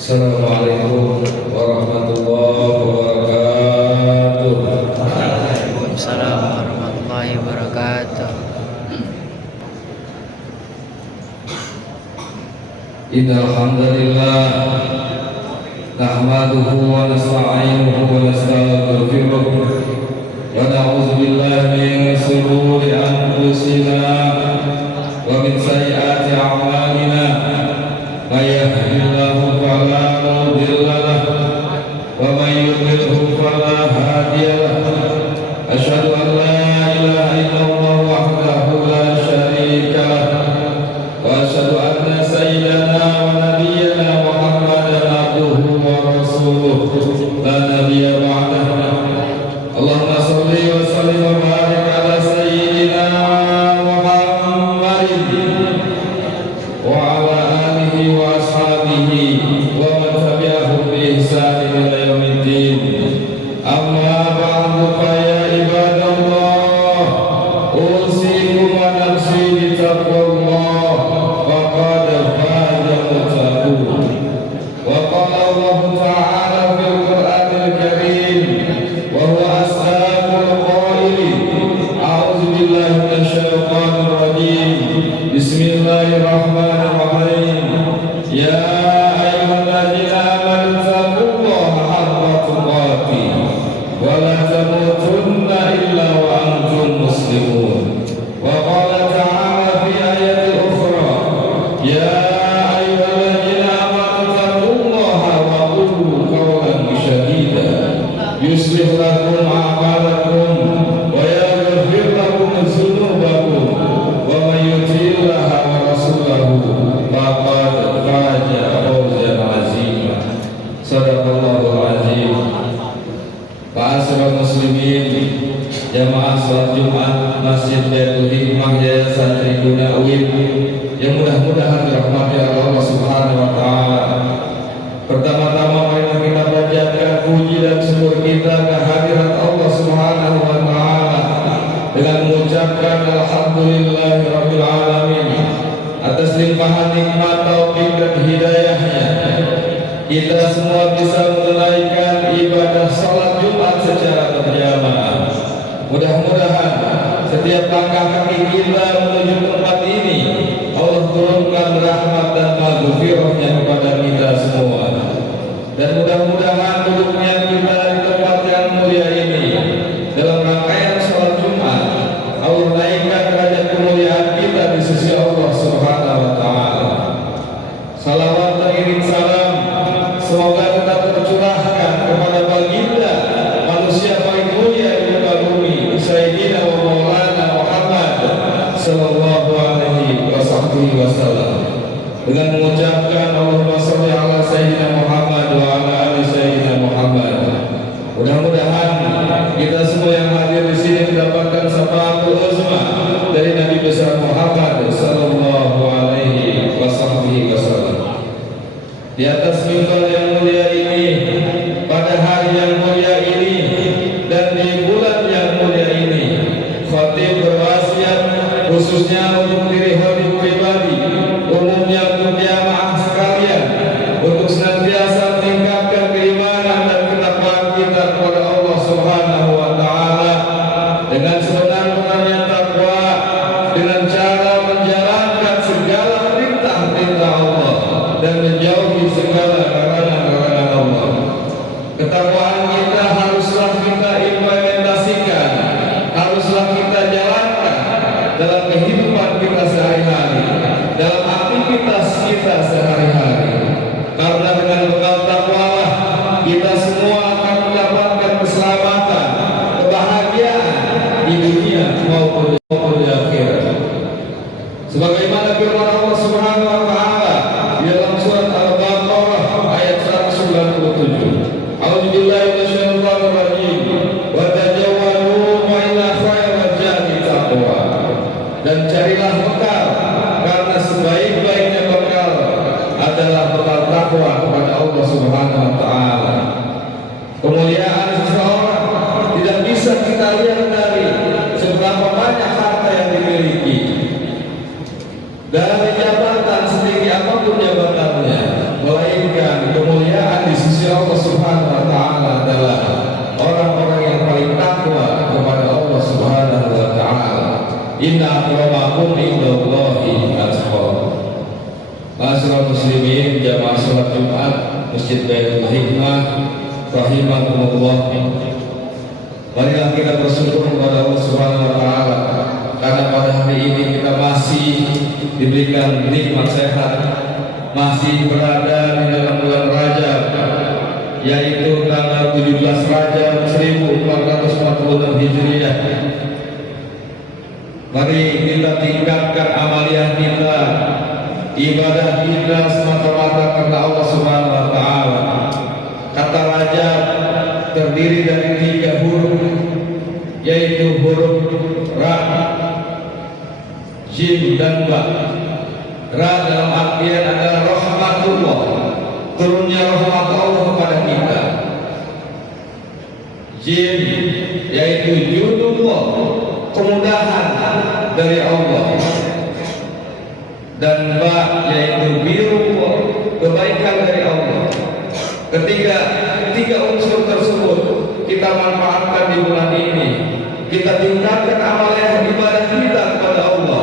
Assalamualaikum warahmatullahi wabarakatuh. Waalaikumsalam warahmatullahi wabarakatuh. Innal hamdalillah nahmaduhu wa nasta'inuhu wa nastaghfiruh wa na'udzu billahi min shururi anfusina wa min sayyiati a'malina. May yahdihillahu fala mudilla lahu wa may yudlilhu fala hadiya lahu. Asyhadu an la ilaha illallah wahdahu la syarika lahu wa asyhadu anna sayyidana wa nabiyyana Muhammadan abduhu wa rasuluh la nabiyya ba'dahu. Allahumma shalli wa sallim wa barik ala sayyidina Muhammadin wa ala alihi wa ashabihi wa man tabi'ahum bi ihsanin ila yaumiddin. Amma ba'du fa ya ibadallah, usikum wa nafsi bi taqwallah faqad faza muttaqun. Wa qala Allah ta'ala fil Qur'anil Karim wa huwa asdaqul qailin. A'udzu billahi minasy syaithanir rajim. Bismillahirrahmanirrahim. Ya ayyuhalladzina amanu taqullaha haqqa tuqatih wa la tamutunna illa wa antum muslimun. Wa qala ta'ala fi ayatin ukhra, ya ayyuhalladzina amanu taqullaha wa qulu qawlan sadida yuslih lakum a'malakum wa yaghfir lakum dzunubakum wa may yuti'illaha wa rasulahu faqad faza fawzan 'azima. Shadaqallahul 'azim. Ma'asyiral muslimin, jamaah salat Jumat Masjid Baitul Hikmah Yayasan Tribuna UIN yang mudah-mudahan dirahmati Allah Subhanahu wa taala. Pertama-tama mari kita panjatkan puji dan syukur kita kehadirat Allah Subhanahu wa taala dengan mengucapkan alhamdulillahirabbil alamin atas limpahan nikmat taufik dan hidayahnya. Kita semua bisa menunaikan ibadah salat Jumat secara berjamaah. Mudah-mudahan setiap langkah kaki kita menuju tempat ini Allah turunkan rahmat dan maghfirahnya kepada kita semua. Dan mudah-mudahan duduknya kita di tempat yang mulia ini dalam rangkaian salat Jumat Allah naikkan derajat kemuliaan kita di sisi Allah Subhanahu wa taala. Salawat dan iring salam semoga tetap tercurahkan kepada baginda manusia paling mulia di muka bumi, Sayyidina wa Maulana Muhammad sallallahu alaihi wasallam, dengan mengucapkan Allahumma shalli ala Sayyidina Muhammad wa ala ali Sayyidina Muhammad. Mudah-mudahan kita semua yang hadir di sini mendapatkan syafaatul uzma dari Nabi besar Muhammad sallallahu alaihi wasallam. Di atas mimbar yang mulia ini, pada hari yang mulia ini, dan di bulan yang mulia ini, khatib berwasiat khususnya untuk diri khatib pribadi, umumnya untuk jamaah sekalian, untuk senantiasa meningkatkan keimanan dan ketakwaan kita kepada Allah Subhanahu wa taala dengan sebenar-benarnya takwa, dengan cara menjalankan segala perintah-perintah Allah dan menjauhi segala larangan akramakum indallahi atqakum. Ma'asyiral muslimin jamaah salat Jumat Masjid Baitul Hikmah rahimakumullah. Marilah kita bersyukur kepada Allah Subhanahu wa taala karena pada hari ini kita masih diberikan nikmat sehat, masih berada di dalam bulan Rajab, yaitu tanggal 17 Rajab 1446 Hijriah. Mari kita tingkatkan amaliyah kita, ibadah kita semata-mata karena Allah Subhanahu wa taala. Kata Rajab terdiri dari 3 huruf, yaitu huruf Ra, Jim dan Ba. Ra dalam artian adalah rahmatullah, turunnya rahmat Allah kepada kita. Jim yaitu junullah, kemudahan dari Allah. Dan Ba yaitu birullah, kebaikan dari Allah. Ketika 3 unsur tersebut kita manfaatkan di bulan ini, kita tingkatkan amaliyah ibadah kita kepada Allah,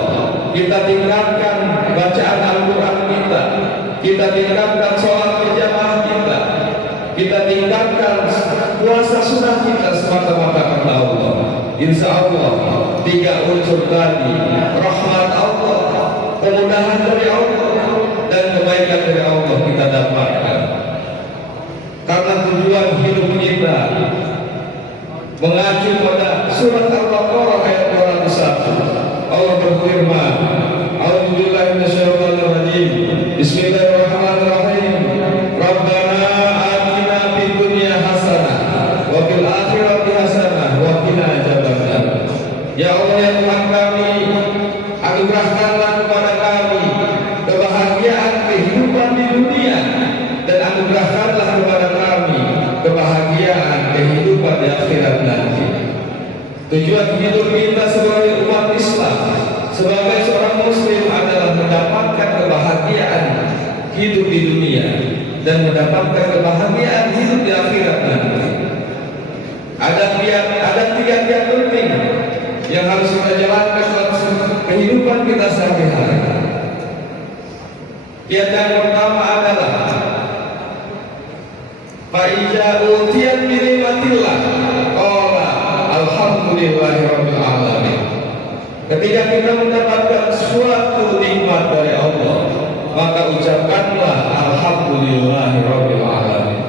kita tingkatkan bacaan Al-Quran kita tingkatkan sholat berjamaah kita tingkatkan puasa sunnah kita semata-mata karena Allah. Insya Allah 3 unsur tadi, rahmat Allah, kemudahan dari Allah, dan kebaikan dari Allah kita dapatkan. Karena tujuan hidup kita mengacu pada surat Al-Baqarah ayat 201. Allah berfirman, A'udzubillahi minasyaitonir rajim. Bismillahirrahmanirrahim. Rabbana atina fid dunya hasanah wa fil akhirati hasanah wa qina adzabannar. Ya Allah, ya Tuhan kami, anugerahkanlah kepada kami kebahagiaan kehidupan di dunia, dan anugerahkanlah kepada kami kebahagiaan kehidupan di akhirat nanti. Tujuan hidup kita sebagai umat Islam, sebagai seorang muslim adalah mendapatkan kebahagiaan hidup di dunia dan mendapatkan kebahagiaan hidup di akhirat nanti. Ada 3 tiap penting yang harus kita jalankan dalam kehidupan kita sehari-hari. Yang pertama adalah Fa'ija utiyat binimatillah qala alhamdulillahirabbil alamin. Ketika kita mendapatkan suatu nikmat dari Allah, maka ucapkanlah alhamdulillahirabbil alamin.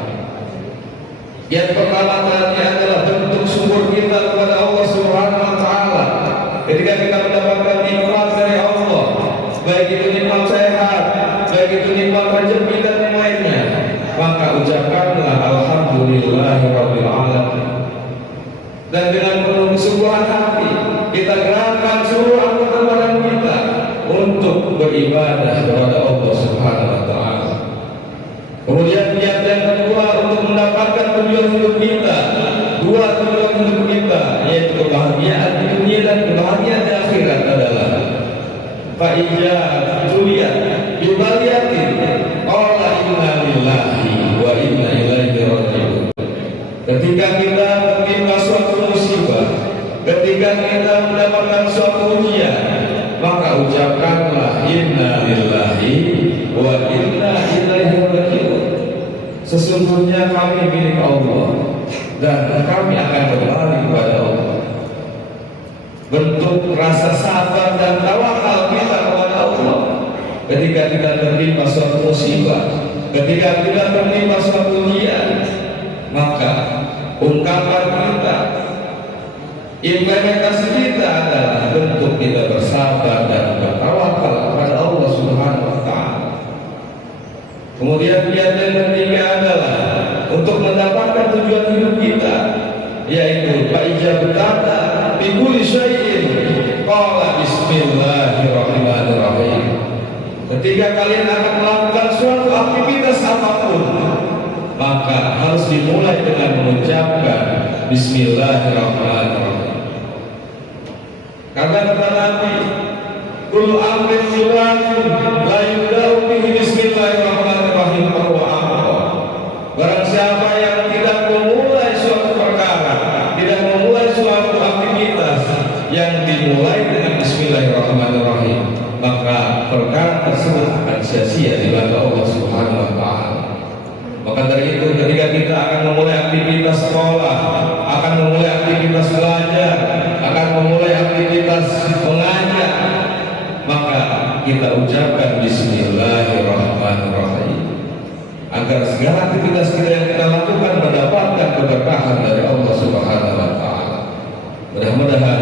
Yang pertama tadi adalah bentuk syukur kita kepada Allah Subhanahu wa taala. Ketika kita mendapatkan nikmat dari Allah, baik itu nikmat sehat, baik itu nikmat rezeki dan yang lainnya, maka ucapkanlah alhamdulillahirabbil alamin. Dan dengan penuh kesungguhan hati kita gerakkan seluruh anggota badan kita untuk beribadah kepada Allah Subhanahu wa taala. Kemudian niat yang kedua untuk mendapatkan tujuan hidup kita, 2 tujuan hidup kita, yaitu kebahagiaan di dunia dan kebahagiaan di akhirat adalah fa'ija tuliyat yubaliyatin qala inna lillahi wa inna ilaihi raji'un. Ketika kita tertimpa suatu musibah, ketika kita mendapatkan suatu ujian, maka ucapkanlah inna lillahi wa inna ilaihi raji'un. Sesungguhnya kami milik Allah dan kami akan kembali kepada Allah. Bentuk rasa sabar dan tawakal kita kepada Allah ketika kita tertimpa suatu musibah, ketika kita tertimpa suatu ujian, maka ungkapan kita, implementasi kita adalah bentuk kita bersabar dan bertawakal kepada Allah Subhanahu wa taala. Kemudian yang ketiga adalah untuk mendapatkan tujuan hidup kita, yaitu fa'ijabtata bi kulli syai'in qala bismillahirrahmanirrahim. Ketika kalian akan melakukan suatu aktivitas apapun, maka harus dimulai dengan mengucapkan bismillahirrahmanirrahim. Karena kata Nabi, kullu amrin yulakin la yudau bihi bismillahirrahmanirrahim bahwa amra. Barang siapa yang tidak memulai suatu perkara, tidak memulai suatu aktivitas yang dimulai dengan bismillahirrahmanirrahim, agar segala aktivitas kita yang kita lakukan mendapatkan keberkahan dari Allah Subhanahu wa taala. Mudah-mudahan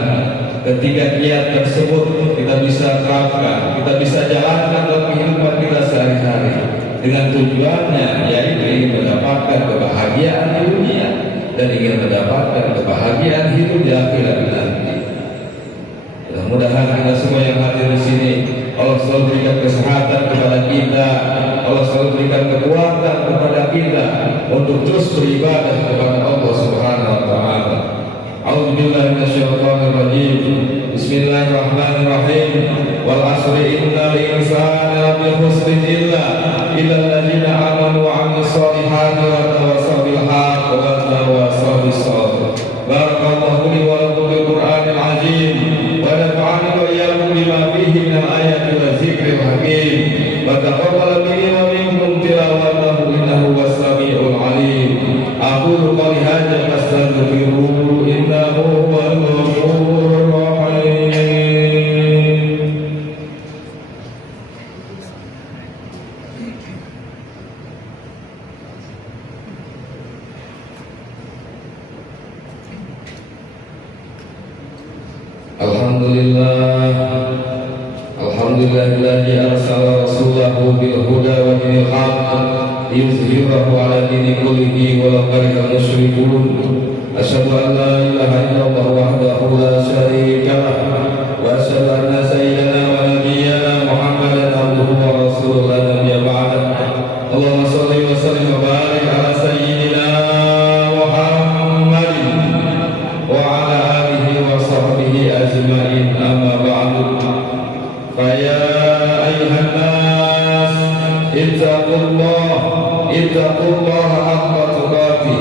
ketiga kiat tersebut kita bisa terapkan, kita bisa jalankan dalam kehidupan kita sehari-hari dengan tujuannya yaitu ingin mendapatkan kebahagiaan di dunia dan ingin mendapatkan kebahagiaan hidup di akhirat nanti. Mudah-mudahan kita semua yang hadir di sini Allah selalu berikan kesehatan kepada kita, Allah selalu berikan kekuatan kepada kita untuk terus beribadah kepada Allah Subhanahu wa taala. A'udzubillahi minasyaitonir rajim. Bismillahirrahmanirrahim. Wal 'asri innal insana lafi khusrin illa alladziina aamanu wa 'amilus shalihati wa tawassaw bil haqqi wa tawassaw bis sabr. Barakallahu li wa lakum bil Qur'anil 'azim wa nafa'ani wa iyyakum bima fihi minal ayati wa dzikril hakim. Wa taqabbal minni wa minkum tilawatahu innahu was-sami'ul 'alim. Aqulu qawli hadza fastaghfiruhu innahu huwal ghafurur rahim. Alhamdulillahilladzi arsala rasulahu bil huda wa dinil haqq liyuzhirahu 'ala dini kullihi walau karihal musyrikun. Asyhadu an la ilaha illallah wahdahu la syarika lah wa asyhadu anna sayyidana wa nabiyyana Muhammadan abduhu wa rasuluhu la nabiyya ba'dah. Allahumma shalli wa sallim wa barik ala sayyidina Muhammadin wa ala alihi wa sahbihi ajma'in, amma ba'du. Faya ayuhan nas ittaqullaha haqqa tuqatih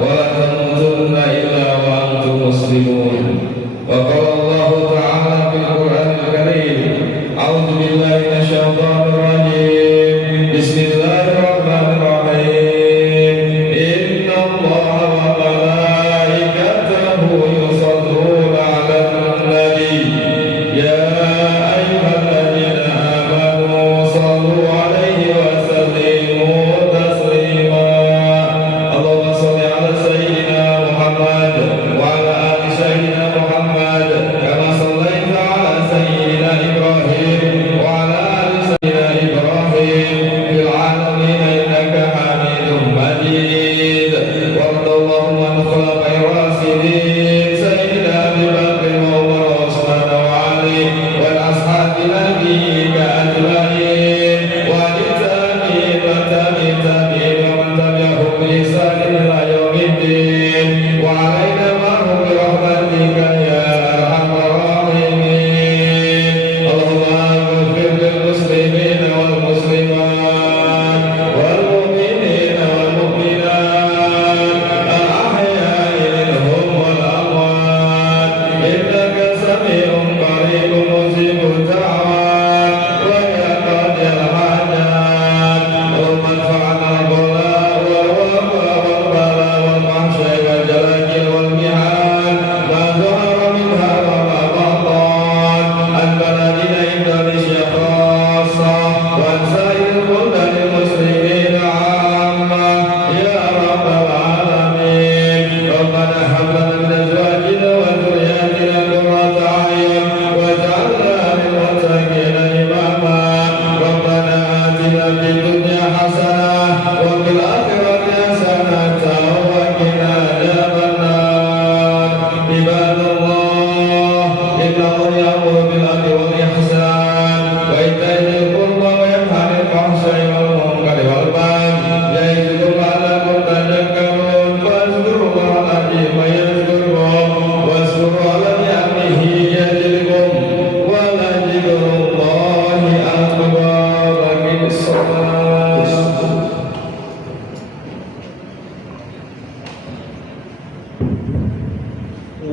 wa la tamutunna illa wa antum muslimun. Wa qala Allah ta'ala fil Qur'anil Karim, a'udzu billahi minasyaitonir rajim. Bismillahirrahmanirrahim. Innallaha wa malaikatahu yusholluna 'alan nabi ya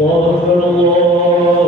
الله أكبر الله